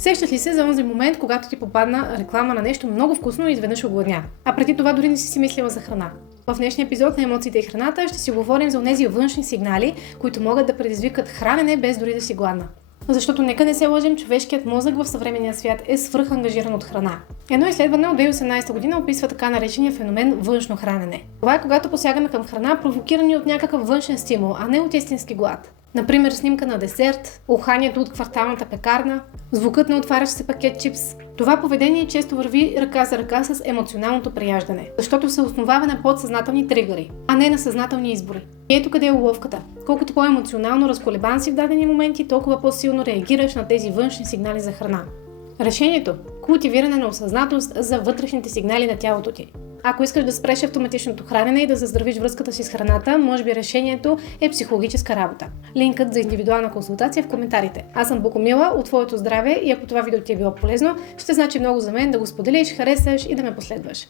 Сещаш ли се за онзи момент, когато ти попадна реклама на нещо много вкусно и изведнъж огладня? А преди това дори не си мислила за храна. В днешния епизод на Емоциите и храната ще си говорим за тези външни сигнали, които могат да предизвикат хранене без дори да си гладна. Защото нека не се лъжим, човешкият мозък в съвременния свят е свръхангажиран от храна. Едно изследване от 2018 година описва така наречения феномен външно хранене. Това е когато посягаме към храна, провокирани от някакъв външен стимул, а не от истински глад. Например, снимка на десерт, уханието от кварталната пекарна, звукът на отварящ се пакет чипс. Това поведение често върви ръка за ръка с емоционалното прияждане, защото се основава на подсъзнателни тригъри, а не на съзнателни избори. И ето къде е уловката. Колкото по-емоционално разколебан си в дадени моменти, толкова по-силно реагираш на тези външни сигнали за храна. Решението – култивиране на осъзнатост за вътрешните сигнали на тялото ти. Ако искаш да спреш автоматичното хранене и да заздравиш връзката си с храната, може би решението е психологическа работа. Линкът за индивидуална консултация в коментарите. Аз съм Богомила от Твоето здраве и ако това видео ти е било полезно, ще значи много за мен да го споделиш, харесаш и да ме последваш.